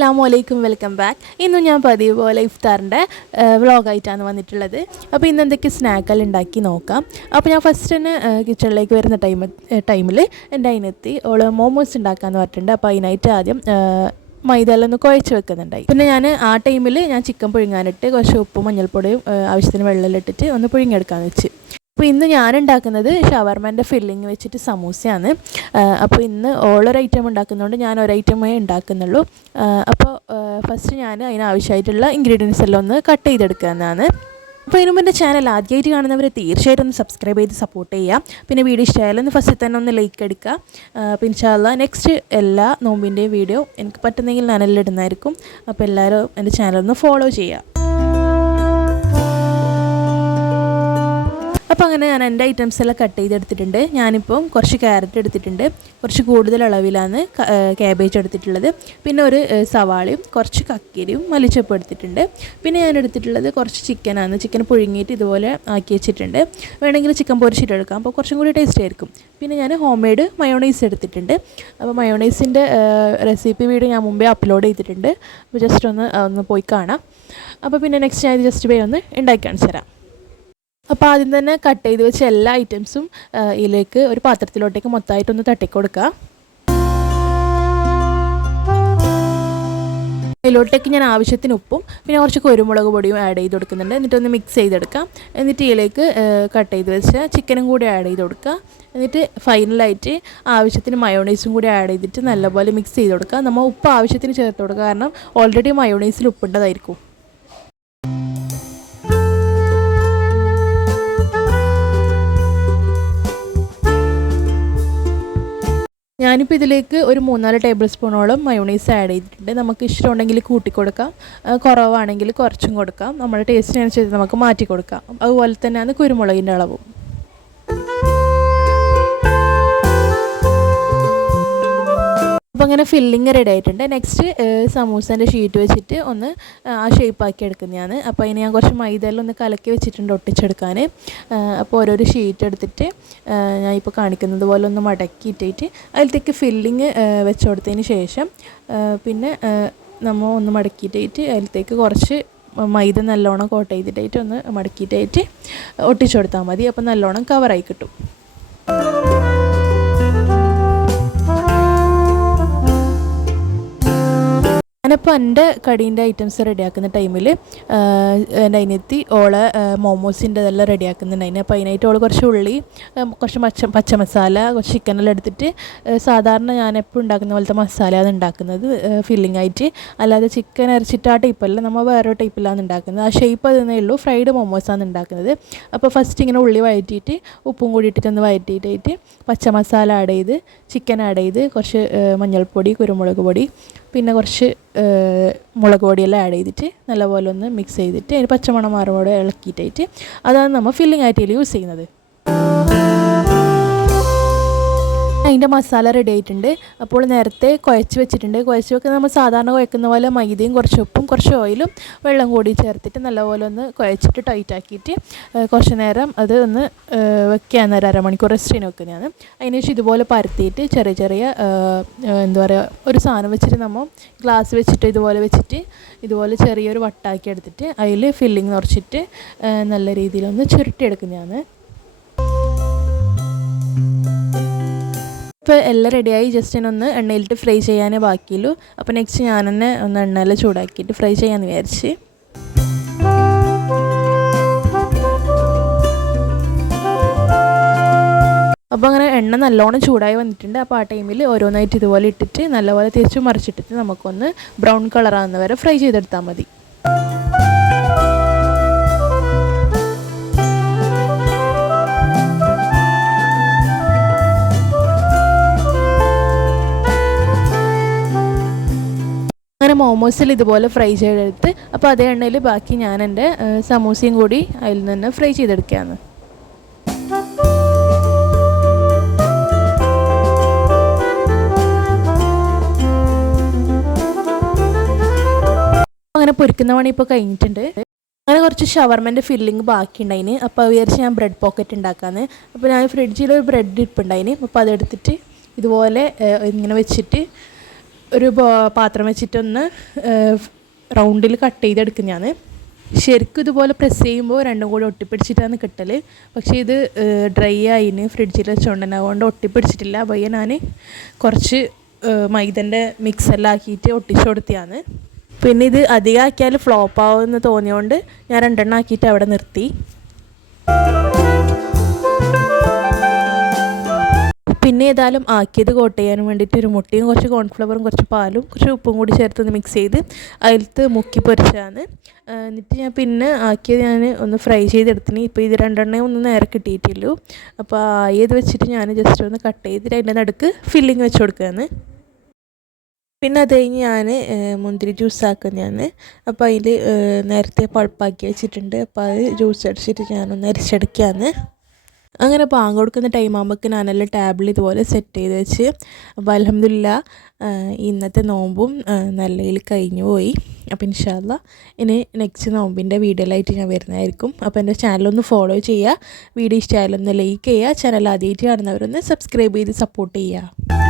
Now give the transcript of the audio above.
അസ്സലാമു അലൈക്കും, welcome back. ഇന്നും ഞാൻ പതിവ് പോലെ ഇഫ്താറിൻ്റെ വ്ളോഗായിട്ടാണ് വന്നിട്ടുള്ളത്. അപ്പോൾ ഇന്ന് എന്തൊക്കെ സ്നാക്കുകൾ ഉണ്ടാക്കി നോക്കാം. അപ്പോൾ ഞാൻ ഫസ്റ്റ് തന്നെ കിച്ചണിലേക്ക് വരുന്ന ടൈമിൽ എൻ്റെ അതിനെത്തി ഓള് മോമോസ് ഉണ്ടാക്കാമെന്ന് പറഞ്ഞിട്ടുണ്ട്. അപ്പോൾ അതിനായിട്ട് ആദ്യം മൈദയിലൊന്ന് കുഴച്ച് വെക്കുന്നുണ്ടായി. പിന്നെ ഞാൻ ആ ടൈമിൽ ഞാൻ ചിക്കൻ പുഴുങ്ങാനിട്ട് കുറച്ച് ഉപ്പും മഞ്ഞൾപ്പൊടിയും ആവശ്യത്തിന് വെള്ളത്തിലിട്ടിട്ട് ഒന്ന് പുഴുങ്ങിയെടുക്കാമെന്ന് വെച്ച്. അപ്പോൾ ഇന്ന് ഞാൻ ഉണ്ടാക്കുന്നത് ഷവർമേൻ്റെ ഫില്ലിങ് വെച്ചിട്ട് സമൂസയാണ്. അപ്പോൾ ഇന്ന് ഓളൊരു ഐറ്റം ഉണ്ടാക്കുന്നതുകൊണ്ട് ഞാൻ ഒരു ഐറ്റമേ ഉണ്ടാക്കുന്നുള്ളൂ. അപ്പോൾ ഫസ്റ്റ് ഞാൻ അതിനാവശ്യമായിട്ടുള്ള ഇൻഗ്രീഡിയൻസ് എല്ലാം ഒന്ന് കട്ട് ചെയ്തെടുക്കുന്നതാണ്. അപ്പോൾ ഇതിനു മുമ്പ് എൻ്റെ ചാനൽ ആദ്യമായിട്ട് കാണുന്നവർ തീർച്ചയായിട്ടും ഒന്ന് സബ്സ്ക്രൈബ് ചെയ്ത് സപ്പോർട്ട് ചെയ്യുക. പിന്നെ വീഡിയോ ഇഷ്ടമായാലും ഫസ്റ്റ് തന്നെ ഒന്ന് ലൈക്ക് എടുക്കുക. അപ്പോൾ ഇൻഷാ അല്ലാഹ് നെക്സ്റ്റ് എല്ലാ നോമ്പിൻ്റെയും വീഡിയോ എനിക്ക് പറ്റുന്നെങ്കിൽ ഞാനെല്ലാം ഇടുന്നതായിരിക്കും. അപ്പോൾ എല്ലാവരും എൻ്റെ ചാനലൊന്ന് ഫോളോ ചെയ്യുക. അപ്പോൾ അങ്ങനെ ഞാൻ എൻ്റെ ഐറ്റംസ് എല്ലാം കട്ട് ചെയ്തെടുത്തിട്ടുണ്ട്. ഞാനിപ്പം കുറച്ച് ക്യാരറ്റ് എടുത്തിട്ടുണ്ട്, കുറച്ച് കൂടുതൽ അളവിലാണ് ക്യാബേജ് എടുത്തിട്ടുള്ളത്. പിന്നെ ഒരു സവാളയും കുറച്ച് കക്കിരിയും മല്ലിച്ചപ്പും എടുത്തിട്ടുണ്ട്. പിന്നെ ഞാൻ എടുത്തിട്ടുള്ളത് കുറച്ച് ചിക്കനാണ്. ചിക്കൻ പുഴുങ്ങിയിട്ട് ഇതുപോലെ ആക്കി വെച്ചിട്ടുണ്ട്. വേണമെങ്കിൽ ചിക്കൻ പൊരിച്ചിട്ടെടുക്കാം, അപ്പോൾ കുറച്ചും കൂടി ടേസ്റ്റ് ആയിരിക്കും. പിന്നെ ഞാൻ ഹോം മെയ്ഡ് മയോണൈസ് എടുത്തിട്ടുണ്ട്. അപ്പോൾ മയോണൈസിൻ്റെ റെസിപ്പി വീഡിയോ ഞാൻ മുമ്പേ അപ്ലോഡ് ചെയ്തിട്ടുണ്ട്. അപ്പോൾ ജസ്റ്റ് ഒന്ന് പോയി കാണാം. അപ്പോൾ പിന്നെ നെക്സ്റ്റ് ഞാൻ ജസ്റ്റ് പോയി ഒന്ന് ഉണ്ടാക്കി കാണിച്ചു തരാം. അപ്പോൾ ആദ്യം തന്നെ കട്ട് ചെയ്ത് വെച്ച എല്ലാ ഐറ്റംസും ഇതിലേക്ക് ഒരു പാത്രത്തിലോട്ടേക്ക് മൊത്തമായിട്ടൊന്ന് തട്ടിക്കൊടുക്കുക. ഇതിലോട്ടേക്ക് ഞാൻ ആവശ്യത്തിന് ഉപ്പും പിന്നെ കുറച്ച് കുരുമുളക് പൊടിയും ആഡ് ചെയ്ത് കൊടുക്കുന്നുണ്ട്. എന്നിട്ടൊന്ന് മിക്സ് ചെയ്തെടുക്കാം. എന്നിട്ട് ഇതിലേക്ക് കട്ട് ചെയ്ത് വെച്ച ചിക്കനും കൂടി ആഡ് ചെയ്ത് കൊടുക്കുക. എന്നിട്ട് ഫൈനലായിട്ട് ആവശ്യത്തിന് മയോണൈസും കൂടി ആഡ് ചെയ്തിട്ട് നല്ലപോലെ മിക്സ് ചെയ്ത് കൊടുക്കുക. നമ്മൾ ഉപ്പ് ആവശ്യത്തിന് ചേർത്ത് കൊടുക്കുക, കാരണം ഓൾറെഡി മയോണൈസിൽ ഉപ്പുണ്ടതായിരിക്കും. ഞാനിപ്പോൾ ഇതിലേക്ക് ഒരു 3-4 ടേബിൾ സ്പൂണോളം മയോണൈസ് ആഡ് ചെയ്തിട്ടുണ്ട്. നമുക്ക് ഇഷ്ടമുണ്ടെങ്കിൽ കൂട്ടിക്കൊടുക്കാം, കുറവാണെങ്കിൽ കുറച്ചും കൊടുക്കാം. നമ്മുടെ ടേസ്റ്റിനനുസരിച്ച് നമുക്ക് മാറ്റി കൊടുക്കാം. അതുപോലെ തന്നെയാണ് കുരുമുളകിൻ്റെ അളവും. അപ്പോൾ അങ്ങനെ ഫില്ലിങ് റെഡി ആയിട്ടുണ്ട്. നെക്സ്റ്റ് സമൂസേൻ്റെ ഷീറ്റ് വെച്ചിട്ട് ഒന്ന് ആ ഷേപ്പാക്കി എടുക്കുന്നതാണ്. അപ്പോൾ അതിന് ഞാൻ കുറച്ച് മൈദയെല്ലാം ഒന്ന് കലക്കി വെച്ചിട്ടുണ്ട് ഒട്ടിച്ചെടുക്കാൻ. അപ്പോൾ ഓരോരോ ഷീറ്റ് എടുത്തിട്ട് ഞാൻ ഇപ്പോൾ കാണിക്കുന്നത് പോലെ ഒന്ന് മടക്കിയിട്ടിട്ട് അതിലത്തേക്ക് ഫില്ലിങ് വെച്ച് കൊടുത്തതിന് ശേഷം പിന്നെ നമ്മൾ ഒന്ന് മടക്കിയിട്ടായിട്ട് അതിലത്തേക്ക് കുറച്ച് മൈദ നല്ലോണം കോട്ട് ചെയ്തിട്ടായിട്ട് ഒന്ന് മടക്കിയിട്ടായിട്ട് ഒട്ടിച്ചു കൊടുത്താൽ മതി. അപ്പോൾ നല്ലോണം കവറായി കിട്ടും. ഞാനിപ്പോൾ എൻ്റെ കടീൻ്റെ ഐറ്റംസ് റെഡിയാക്കുന്ന ടൈമിൽ എൻ്റെ അതിനെത്തി ഓളെ മോമോസിൻ്റെ ഇതെല്ലാം റെഡിയാക്കുന്നുണ്ടായിന്. അപ്പോൾ അതിനായിട്ട് ഓൾ കുറച്ച് ഉള്ളി, കുറച്ച് പച്ച മസാല, കുറച്ച് ചിക്കനെല്ലാം എടുത്തിട്ട് സാധാരണ ഞാൻ എപ്പോഴും ഉണ്ടാക്കുന്ന പോലത്തെ മസാലയാണ് ഉണ്ടാക്കുന്നത് ഫില്ലിംഗ് ആയിട്ട്. അല്ലാതെ ചിക്കൻ അരച്ചിട്ട് ആ ടൈപ്പല്ല, നമ്മൾ വേറെ ടൈപ്പിലാണ് ഉണ്ടാക്കുന്നത്. ആ ഷേപ്പ് അതേ ഉള്ളൂ. ഫ്രൈഡ് മോമോസാണ് ഉണ്ടാക്കുന്നത്. അപ്പോൾ ഫസ്റ്റ് ഇങ്ങനെ ഉള്ളി വഴറ്റിയിട്ട് ഉപ്പും കൂടി ഇട്ടിട്ടൊന്ന് വഴറ്റിയിട്ടായിട്ട് പച്ച മസാല ആഡ് ചെയ്ത് ചിക്കൻ ആഡ് ചെയ്ത് കുറച്ച് മഞ്ഞൾപ്പൊടി, കുരുമുളക് പൊടി, പിന്നെ കുറച്ച് മുളക് പൊടിയെല്ലാം ആഡ് ചെയ്തിട്ട് നല്ലപോലെ ഒന്ന് മിക്സ് ചെയ്തിട്ട് അതിന് പച്ചമണം മാറുമ്പോടെ ഇളക്കിയിട്ടായിട്ട് അതാണ് നമ്മൾ ഫില്ലിംഗ് ആയിട്ട് യൂസ് ചെയ്യുന്നത്. അതിൻ്റെ മസാല റെഡി ആയിട്ടുണ്ട്. അപ്പോൾ നേരത്തെ കുഴച്ച് വെച്ചിട്ടുണ്ട്. കുഴച്ച് വെക്കുന്ന നമ്മൾ സാധാരണ കുഴക്കുന്ന പോലെ മൈദയും കുറച്ച് ഉപ്പും കുറച്ച് ഓയിലും വെള്ളം കൂടി ചേർത്തിട്ട് നല്ലപോലെ ഒന്ന് കുഴച്ചിട്ട് ടൈറ്റാക്കിയിട്ട് കുറച്ച് നേരം അത് ഒന്ന് വെക്കാൻ നേരം അരമണിക്കൂർ റെസ്റ്റിന് വെക്കുന്നതാണ്. അതിനുശേഷം ഇതുപോലെ പരത്തിയിട്ട് ചെറിയ ചെറിയ എന്താ പറയുക ഒരു സാധനം വെച്ചിട്ട് നമ്മൾ ഗ്ലാസ് വെച്ചിട്ട് ഇതുപോലെ വെച്ചിട്ട് ഇതുപോലെ ചെറിയൊരു വട്ടാക്കി എടുത്തിട്ട് അതിൽ ഫില്ലിങ് നിറച്ചിട്ട് നല്ല രീതിയിലൊന്ന് ചുരുട്ടിയെടുക്കുന്നതാണ്. ഇപ്പോൾ എല്ലാം റെഡിയായി. ജസ്റ്റ് ഒന്ന് എണ്ണയിലിട്ട് ഫ്രൈ ചെയ്യാനേ ബാക്കിയുള്ളൂ. അപ്പോൾ നെക്സ്റ്റ് ഞാൻ തന്നെ ഒന്ന് എണ്ണയിൽ ചൂടാക്കിയിട്ട് ഫ്രൈ ചെയ്യാമെന്ന് വിചാരിച്ച്. അപ്പോൾ അങ്ങനെ എണ്ണ നല്ലോണം ചൂടായി വന്നിട്ടുണ്ട്. അപ്പോൾ ആ ടൈമിൽ ഓരോന്നായിട്ട് ഇതുപോലെ ഇട്ടിട്ട് നല്ലപോലെ തിരിച്ച് മറിച്ചിട്ടിട്ട് നമുക്കൊന്ന് ബ്രൗൺ കളറാകുന്ന വരെ ഫ്രൈ ചെയ്തെടുത്താൽ മതി. അങ്ങനെ മോമോസിൽ ഇതുപോലെ ഫ്രൈ ചെയ്തെടുത്ത് അപ്പോൾ അതേ എണ്ണയിൽ ബാക്കി ഞാൻ എൻ്റെ സമൂസയും കൂടി അതിൽ നിന്ന് ഫ്രൈ ചെയ്തെടുക്കുകയാണ്. അങ്ങനെ പൊരിക്കുന്ന പണി ഇപ്പോൾ കഴിഞ്ഞിട്ടുണ്ട്. അങ്ങനെ കുറച്ച് ഷവർമേൻ്റെ ഫില്ലിങ് ബാക്കിയുണ്ടായിന്. അപ്പോൾ വിചാരിച്ച് ഞാൻ ബ്രെഡ് പോക്കറ്റ് ഉണ്ടാക്കാമെന്ന്. അപ്പോൾ ഞാൻ ഫ്രിഡ്ജിൽ ഒരു ബ്രെഡ് ഇരിപ്പുണ്ടായിന്. അപ്പോൾ അതെടുത്തിട്ട് ഇതുപോലെ ഇങ്ങനെ വെച്ചിട്ട് ഒരു പാത്രം വെച്ചിട്ടൊന്ന് റൗണ്ടിൽ കട്ട് ചെയ്തെടുക്കും ഞാൻ. ശരിക്കും ഇതുപോലെ പ്രസ് ചെയ്യുമ്പോൾ രണ്ടും കൂടി ഒട്ടിപ്പിടിച്ചിട്ടാണ് കിട്ടൽ. പക്ഷേ ഇത് ഡ്രൈ ആയിന് ഫ്രിഡ്ജിൽ വെച്ചുകൊണ്ട് തന്നെ, അതുകൊണ്ട് ഒട്ടിപ്പിടിച്ചിട്ടില്ല. അപ്പോൾ ഞാൻ കുറച്ച് മൈദൻ്റെ മിക്സെല്ലാം ആക്കിയിട്ട് ഒട്ടിച്ചു കൊടുത്തിയാണ്. പിന്നെ ഇത് അധികം ആക്കിയാൽ ഫ്ലോപ്പ് ആവുമെന്ന് തോന്നിയതുകൊണ്ട് ഞാൻ 2 എണ്ണം ആക്കിയിട്ട് അവിടെ നിർത്തി. പിന്നെ ഏതായാലും ആക്കിയത് കോട്ട് ചെയ്യാൻ വേണ്ടിയിട്ട് ഒരു മുട്ടയും കുറച്ച് കോൺഫ്ലവറും കുറച്ച് പാലും കുറച്ച് ഉപ്പും കൂടി ചേർത്തൊന്ന് മിക്സ് ചെയ്ത് അതിലത്ത് മുക്കി പൊരിച്ചതാണ്. എന്നിട്ട് ഞാൻ പിന്നെ ആക്കിയത് ഞാൻ ഒന്ന് ഫ്രൈ ചെയ്തെടുത്തിന്. ഇപ്പോൾ ഇത് 2 എണ്ണയും ഒന്നും നേരെ കിട്ടിയിട്ടില്ലു. അപ്പോൾ ആയത് വെച്ചിട്ട് ഞാൻ ജസ്റ്റ് ഒന്ന് കട്ട് ചെയ്തിട്ട് അതിൻ്റെ നടുക്ക് ഫില്ലിങ് വെച്ച് കൊടുക്കുകയാണ്. പിന്നെ അത് കഴിഞ്ഞ് ഞാൻ മുന്തിരി ജ്യൂസ് ആക്കുന്നതാണ്. അപ്പോൾ അതിൽ നേരത്തെ പൾപ്പാക്കി വെച്ചിട്ടുണ്ട്. അപ്പോൾ അത് ജ്യൂസ് അടിച്ചിട്ട് ഞാനൊന്ന് അരിച്ചെടുക്കുകയാണ്. അങ്ങനെ പാങ്ങ് കൊടുക്കുന്ന ടൈം ആകുമ്പോഴേക്ക് ഞാനെല്ലാം ടേബിൾ ഇതുപോലെ സെറ്റ് ചെയ്ത് വെച്ച്. അപ്പോൾ അൽഹംദുലില്ലാ ഇന്നത്തെ നോമ്പും നല്ല രീതിയിൽ കഴിഞ്ഞു പോയി. അപ്പോൾ ഇൻഷാ അല്ലാഹ് ഇനി നെക്സ്റ്റ് നോമ്പിൻ്റെ വീഡിയോയിലായിട്ട് ഞാൻ വരുന്നതായിരിക്കും. അപ്പോൾ എൻ്റെ ചാനലൊന്ന് ഫോളോ ചെയ്യുക, വീഡിയോ ഇഷ്ടമായാലൊന്ന് ലൈക്ക് ചെയ്യുക, ചാനൽ ആദ്യമായിട്ട് കാണുന്നവരൊന്ന് സബ്സ്ക്രൈബ് ചെയ്ത് സപ്പോർട്ട് ചെയ്യുക.